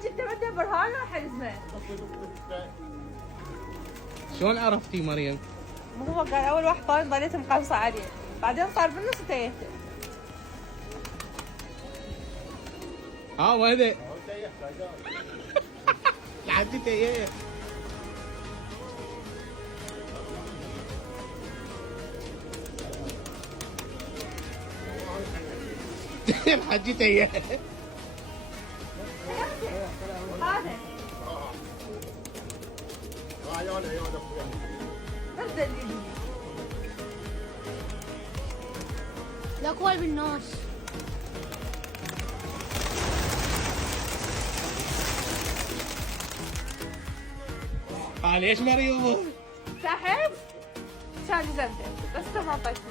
حاج انت ما تدبر هذا حزمه. شلون عرفتي مريم؟ هو قال اول واحد طالع ظليت مقمصه عليه، بعدين صار بالنص تيته. ها وهذا الحاج تيه. الحاج تيه. هذا برد اللي الاكوال بالنص. ليش مريم؟ سحب كان زمته بس انت ما اعطيتني.